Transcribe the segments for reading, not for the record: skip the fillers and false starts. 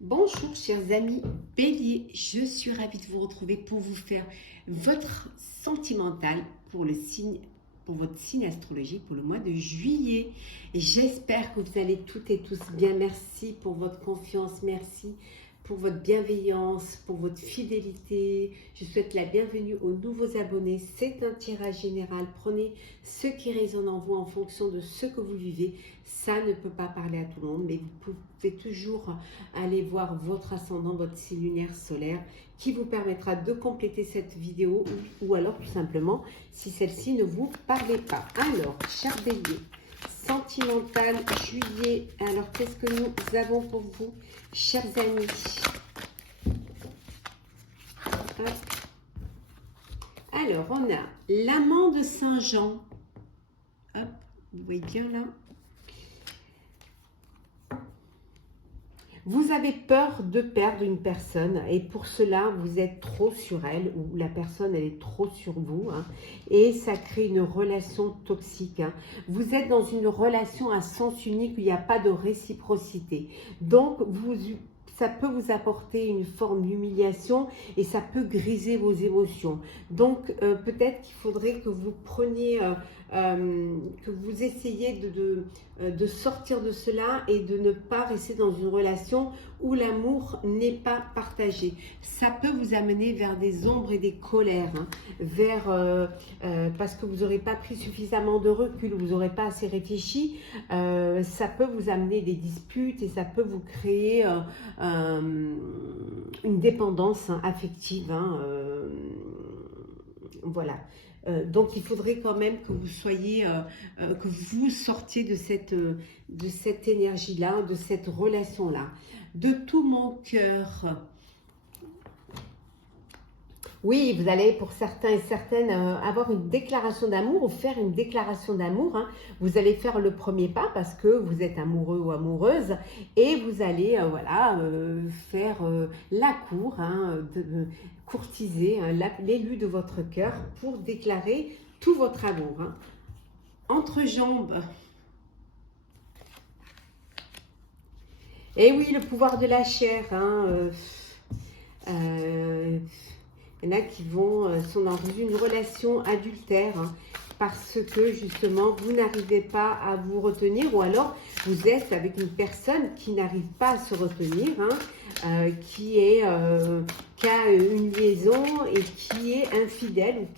Bonjour chers amis Bélier, je suis ravie de vous retrouver pour vous faire votre sentimental pour votre signe astrologique pour le mois de juillet. J'espère que vous allez toutes et tous bien. Merci pour votre confiance, merci pour votre bienveillance, pour votre fidélité. Je souhaite la bienvenue aux nouveaux abonnés. C'est un tirage général. Prenez ce qui résonne en vous en fonction de ce que vous vivez. Ça ne peut pas parler à tout le monde, mais vous pouvez toujours aller voir votre ascendant, votre signe lunaire solaire qui vous permettra de compléter cette vidéo ou alors tout simplement si celle-ci ne vous parlait pas. Alors, cher Bélier, sentimental, juillet. Alors, qu'est-ce que nous avons pour vous, chers amis? Hop. Alors, on a l'amant de Saint-Jean. Hop, vous voyez bien là. Vous avez peur de perdre une personne et pour cela, vous êtes trop sur elle ou la personne, elle est trop sur vous. Et ça crée une relation toxique. Vous êtes dans une relation à sens unique où il n'y a pas de réciprocité. Donc, ça peut vous apporter une forme d'humiliation et ça peut griser vos émotions. Donc, peut-être qu'il faudrait que vous preniez, que vous essayiez de sortir de cela et de ne pas rester dans une relation où l'amour n'est pas partagé. Ça peut vous amener vers des ombres et des colères, parce que vous n'aurez pas pris suffisamment de recul, vous n'aurez pas assez réfléchi. Ça peut vous amener des disputes et ça peut vous créer une dépendance affective. Voilà. Donc il faudrait quand même que vous soyez, que vous sortiez de cette énergie-là, de cette relation-là. De tout mon cœur. Oui, vous allez pour certains et certaines avoir une déclaration d'amour ou faire une déclaration d'amour. Vous allez faire le premier pas parce que vous êtes amoureux ou amoureuse et vous allez faire la cour, courtiser l'élu de votre cœur pour déclarer tout votre amour. Entrejambe. Et oui, le pouvoir de la chair. Il y en a qui sont dans une relation adultère parce que justement vous n'arrivez pas à vous retenir ou alors vous êtes avec une personne qui n'arrive pas à se retenir, qui a une liaison et qui est infidèle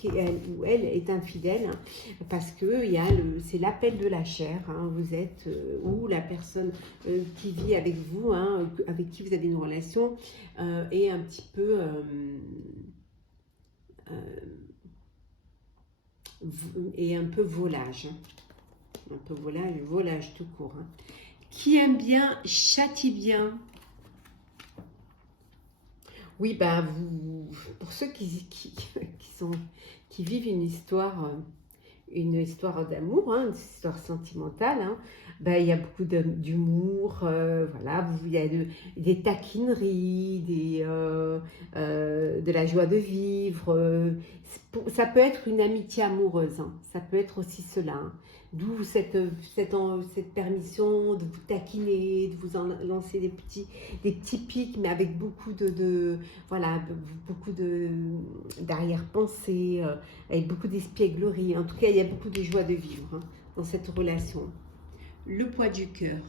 ou elle est infidèle parce que c'est l'appel de la chair. Vous êtes ou la personne qui vit avec vous, avec qui vous avez une relation est un petit peu et un peu volage. Un peu volage tout court. Qui aime bien, châtie bien. Oui, pour ceux qui vivent une histoire d'amour, une histoire sentimentale, il y a beaucoup d'humour, il y a des taquineries, de la joie de vivre. Ça peut être une amitié amoureuse, ça peut être aussi cela. D'où cette permission de vous taquiner, de vous lancer des petits pics, mais avec beaucoup d'arrière-pensée, avec beaucoup d'espièglerie. En tout cas, il y a beaucoup de joie de vivre dans cette relation. Le poids du cœur.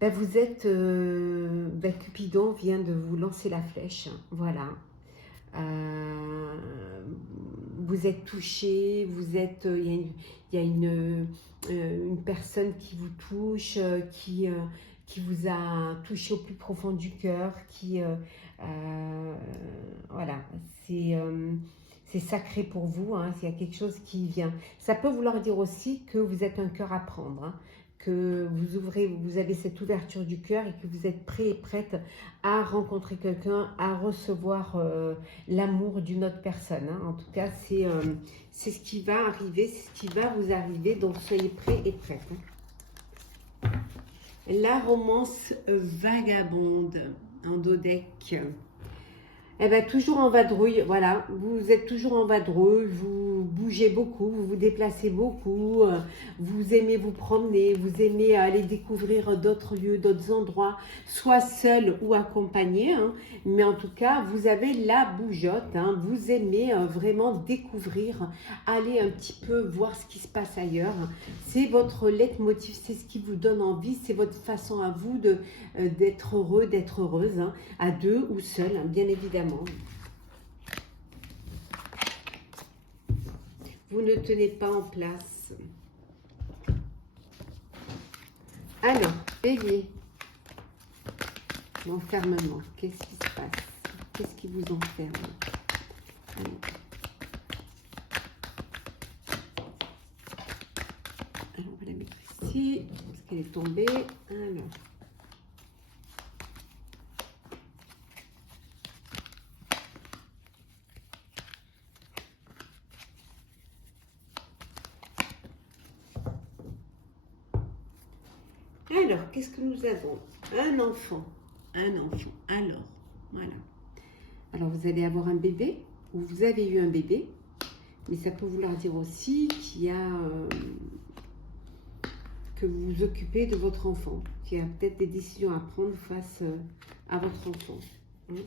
Vous êtes, Cupidon vient de vous lancer la flèche, voilà. Vous êtes touché, il y a une personne qui vous touche, qui vous a touché au plus profond du cœur, voilà, c'est sacré pour vous, il y a quelque chose qui vient. Ça peut vouloir dire aussi que vous êtes un cœur à prendre, que vous avez cette ouverture du cœur et que vous êtes prêt et prête à rencontrer quelqu'un, à recevoir l'amour d'une autre personne. En tout cas, c'est ce qui va arriver, c'est ce qui va vous arriver, donc soyez prêts et prêtes. La romance vagabonde en dodec. Eh bien, toujours en vadrouille, voilà. Vous êtes toujours en vadrouille, vous bougez beaucoup, vous vous déplacez beaucoup, vous aimez vous promener, vous aimez aller découvrir d'autres lieux, d'autres endroits, soit seul ou accompagné, hein. Mais en tout cas, vous avez la bougeotte, hein. Vous aimez vraiment découvrir, aller un petit peu voir ce qui se passe ailleurs. C'est votre leitmotiv, c'est ce qui vous donne envie, c'est votre façon à vous d'être heureux, d'être heureuse, hein, à deux ou seul, hein, bien évidemment. Vous ne tenez pas en place. Alors, bélier, l'enfermement, qu'est-ce qui se passe? Qu'est-ce qui vous enferme? Alors, on va la mettre ici, parce qu'elle est tombée. Alors, qu'est-ce que nous avons? Un enfant. Un enfant. Alors, voilà. Alors, vous allez avoir un bébé, ou vous avez eu un bébé, mais ça peut vouloir dire aussi qu'il y a... que vous vous occupez de votre enfant, qu'il y a peut-être des décisions à prendre face à votre enfant. Hein?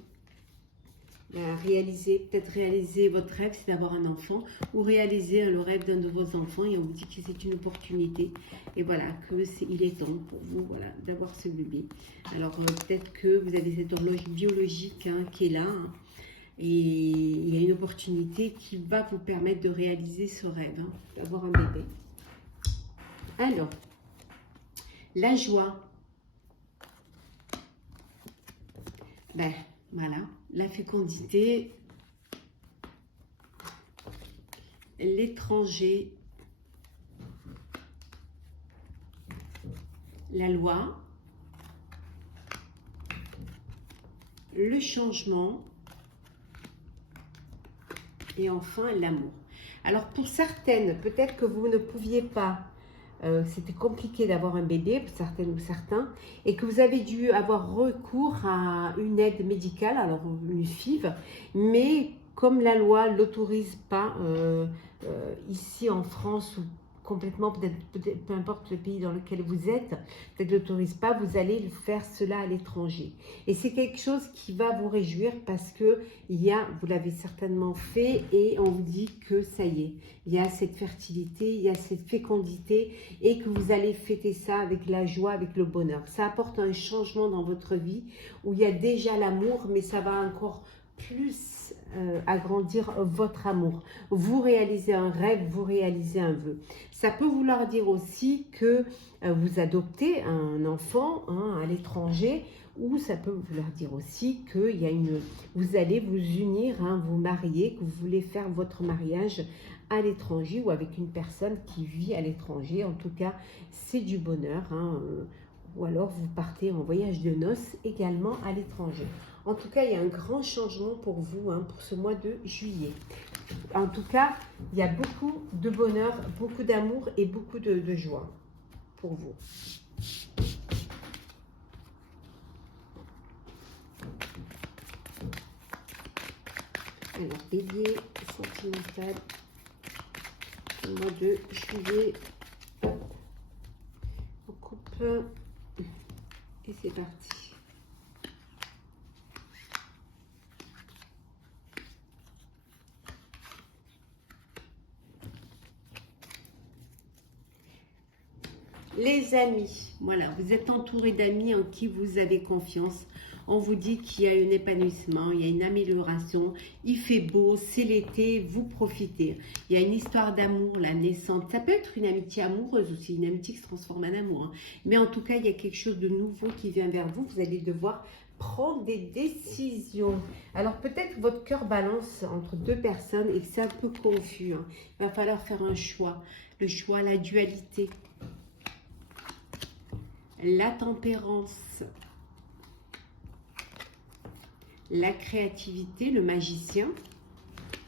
Peut-être réaliser votre rêve, c'est d'avoir un enfant, ou réaliser le rêve d'un de vos enfants, et on vous dit que c'est une opportunité, et voilà, il est temps pour vous, voilà, d'avoir ce bébé. Alors peut-être que vous avez cette horloge biologique, hein, qui est là, hein, et il y a une opportunité qui va vous permettre de réaliser ce rêve, hein, d'avoir un bébé. Alors, la joie, ben voilà, la fécondité, l'étranger, la loi, le changement et enfin l'amour. Alors pour certaines, peut-être que vous ne pouviez pas, c'était compliqué d'avoir un bébé, pour certaines ou certains, et que vous avez dû avoir recours à une aide médicale, alors une FIV, mais comme la loi ne l'autorise pas ici en France ou complètement, peut-être, peu importe le pays dans lequel vous êtes, peut-être ne l'autorise pas, vous allez faire cela à l'étranger. Et c'est quelque chose qui va vous réjouir parce que vous l'avez certainement fait et on vous dit que ça y est, il y a cette fertilité, il y a cette fécondité et que vous allez fêter ça avec la joie, avec le bonheur. Ça apporte un changement dans votre vie où il y a déjà l'amour, mais ça va encore plus agrandir votre amour. Vous réalisez un rêve, vous réalisez un vœu. Ça peut vouloir dire aussi que vous adoptez un enfant, hein, à l'étranger, ou ça peut vouloir dire aussi que vous allez vous unir, hein, vous marier, que vous voulez faire votre mariage à l'étranger ou avec une personne qui vit à l'étranger. En tout cas, c'est du bonheur, hein, ou alors vous partez en voyage de noces également à l'étranger. En tout cas, il y a un grand changement pour vous, hein, pour ce mois de juillet. En tout cas, il y a beaucoup de bonheur, beaucoup d'amour et beaucoup de joie pour vous. Alors, bélier sentimental, le mois de juillet. On coupe et c'est parti. Les amis, voilà, vous êtes entouré d'amis en qui vous avez confiance. On vous dit qu'il y a un épanouissement, il y a une amélioration, il fait beau, c'est l'été, vous profitez. Il y a une histoire d'amour, la naissance. Ça peut être une amitié amoureuse aussi, une amitié qui se transforme en amour, hein. Mais en tout cas, il y a quelque chose de nouveau qui vient vers vous. Vous allez devoir prendre des décisions. Alors peut-être votre cœur balance entre deux personnes et que c'est un peu confus, hein. Il va falloir faire un choix. Le choix, la dualité. La tempérance, la créativité, le magicien.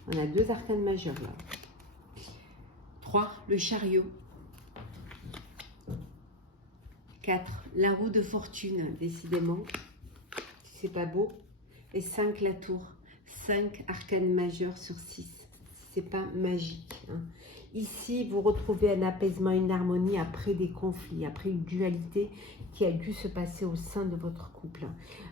On a deux arcanes majeures là. 3, le chariot. 4, la roue de fortune, décidément. C'est pas beau. Et 5, la tour. 5, arcane majeur sur 6. C'est pas magique. Hein. Ici, vous retrouvez un apaisement, une harmonie après des conflits, après une dualité qui a dû se passer au sein de votre couple.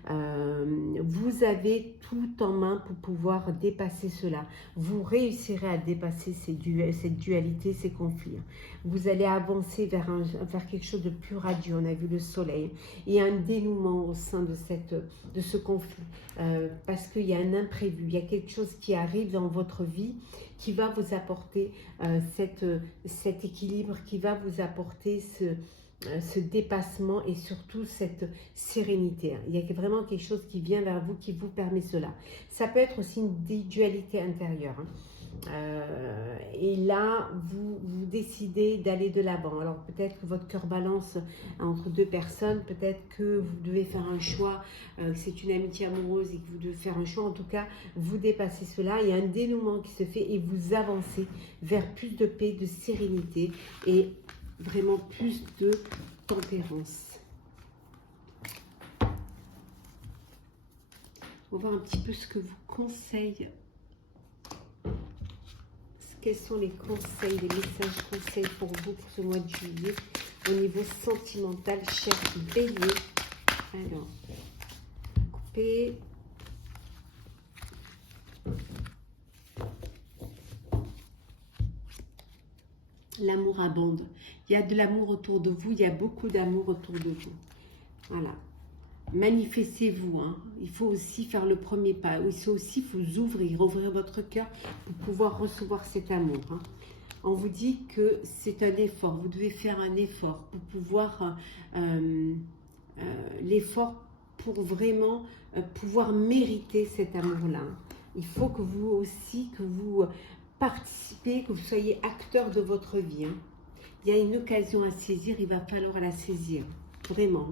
Vous avez tout en main pour pouvoir dépasser cela. Vous réussirez à dépasser cette dualité, ces conflits. Vous allez avancer vers quelque chose de plus radieux. On a vu le soleil. Il y a un dénouement au sein de ce conflit parce qu'il y a un imprévu. Il y a quelque chose qui arrive dans votre vie qui va vous apporter cet équilibre, qui va vous apporter ce dépassement et surtout cette sérénité. Il y a vraiment quelque chose qui vient vers vous, qui vous permet cela. Ça peut être aussi une dualité intérieure. Et là, vous décidez d'aller de l'avant. Alors peut-être que votre cœur balance entre deux personnes, peut-être que vous devez faire un choix, c'est une amitié amoureuse et que vous devez faire un choix. En tout cas, vous dépassez cela, il y a un dénouement qui se fait et vous avancez vers plus de paix, de sérénité et vraiment plus de tempérance. On va voir un petit peu ce que vous conseille. Quels sont les conseils, les messages conseils pour vous pour ce mois de juillet au niveau sentimental, cher Bélier. Alors, couper. L'amour abonde. Il y a de l'amour autour de vous, il y a beaucoup d'amour autour de vous. Voilà. Manifestez-vous, hein. Il faut aussi faire le premier pas. Il faut aussi vous ouvrir votre cœur pour pouvoir recevoir cet amour. Hein. On vous dit que c'est un effort. Vous devez faire un effort pour pouvoir l'effort pour vraiment pouvoir mériter cet amour-là. Il faut que vous aussi, que vous participez, que vous soyez acteur de votre vie. Hein. Il y a une occasion à saisir, il va falloir la saisir. Vraiment.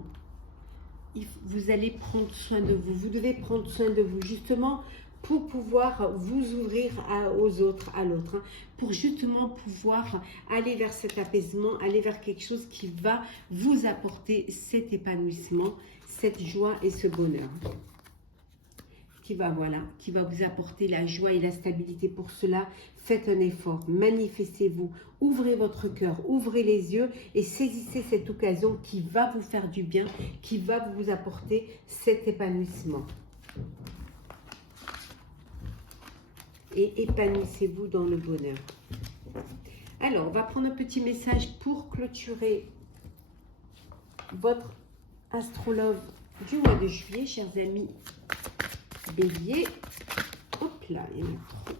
Vous allez prendre soin de vous. Vous devez prendre soin de vous justement pour pouvoir vous ouvrir aux autres, à l'autre. Hein, pour justement pouvoir aller vers cet apaisement, aller vers quelque chose qui va vous apporter cet épanouissement, cette joie et ce bonheur. Qui va vous apporter la joie et la stabilité. Pour cela, faites un effort, manifestez-vous, ouvrez votre cœur, ouvrez les yeux et saisissez cette occasion qui va vous faire du bien, qui va vous apporter cet épanouissement. Et épanouissez-vous dans le bonheur. Alors, on va prendre un petit message pour clôturer votre astrologue du mois de juillet, chers amis. Bélier, hop là, il y en a trop.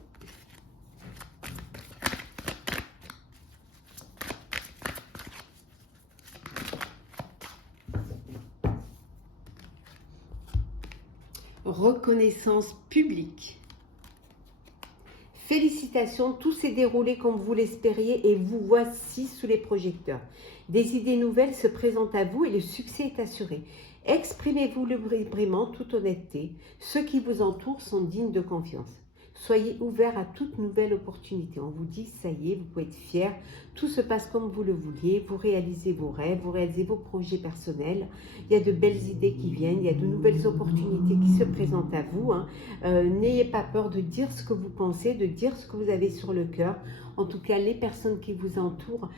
Reconnaissance publique. Félicitations, tout s'est déroulé comme vous l'espériez et vous voici sous les projecteurs. Des idées nouvelles se présentent à vous et le succès est assuré. Exprimez-vous librement, toute honnêteté. Ceux qui vous entourent sont dignes de confiance. Soyez ouverts à toute nouvelle opportunité. On vous dit, ça y est, vous pouvez être fiers. Tout se passe comme vous le vouliez. Vous réalisez vos rêves, vous réalisez vos projets personnels. Il y a de belles idées qui viennent. Il y a de nouvelles opportunités qui se présentent à vous. Hein. N'ayez pas peur de dire ce que vous pensez, de dire ce que vous avez sur le cœur. En tout cas, les personnes qui vous entourent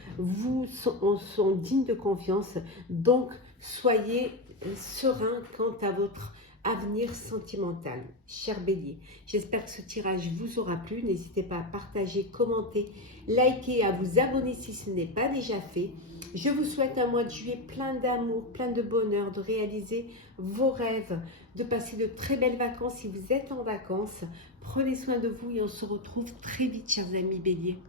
sont dignes de confiance. Donc, soyez serein quant à votre avenir sentimental, cher Bélier. J'espère que ce tirage vous aura plu. N'hésitez pas à partager, commenter, liker, à vous abonner si ce n'est pas déjà fait. Je vous souhaite un mois de juillet plein d'amour, plein de bonheur, de réaliser vos rêves, de passer de très belles vacances si vous êtes en vacances. Prenez soin de vous et on se retrouve très vite, chers amis Bélier.